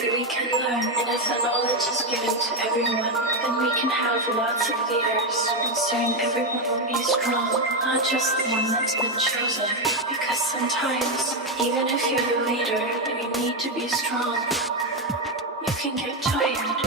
We can learn, and if the knowledge is given to everyone, then we can have lots of leaders, and soon everyone will be strong, not just the one that's been chosen. Because sometimes, even if you're the leader and you need to be strong, you can get tired.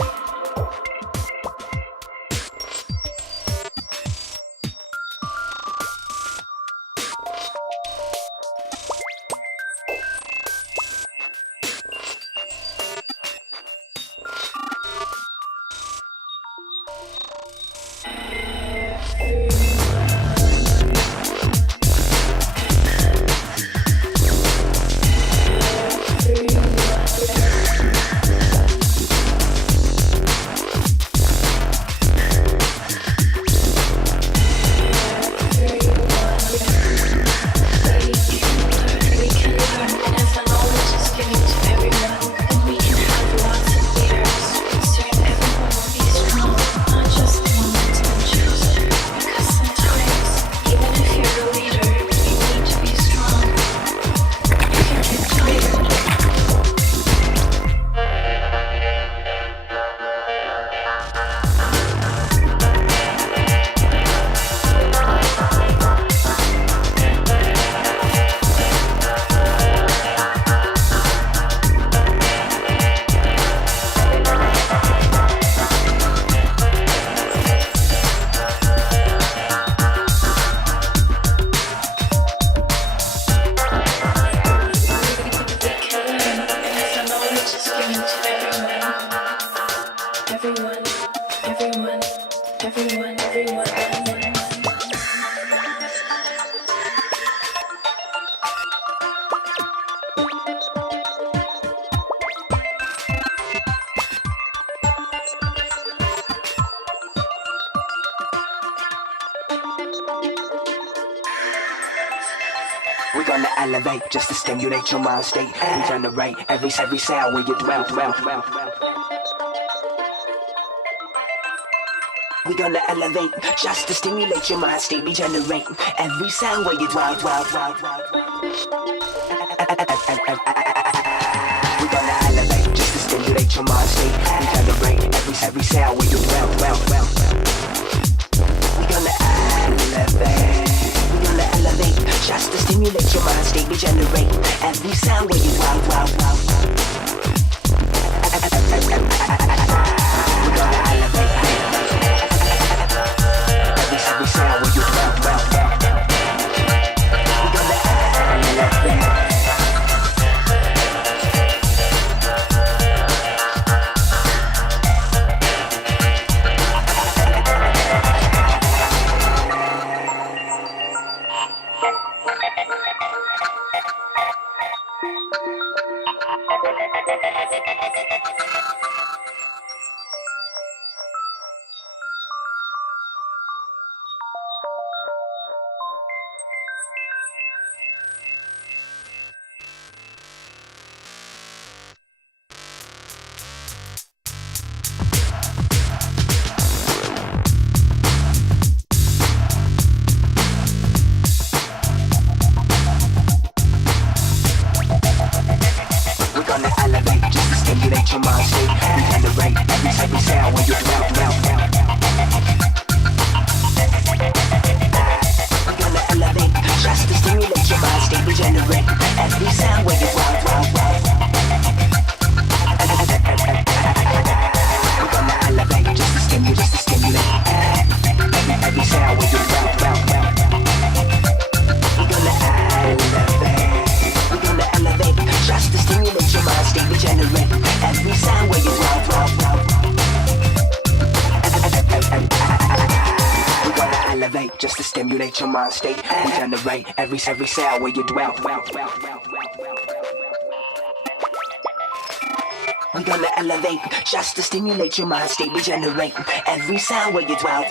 We're gonna elevate just to stimulate your mind state. We generate every sound where you dwell. We're gonna elevate just to stimulate your mind state. We generate every sound where you dwell. We're gonna elevate just to stimulate your mind state. We generate every sound where you dwell. We're gonna elevate. Just to stimulate your mind state, we generate every sound where you wow. We're gonna elevate every sound where you wow. We're gonna elevate. your mind state. We generate every cell where you dwell. We're gonna elevate just to stimulate your mind state. We generate every sound where you dwell.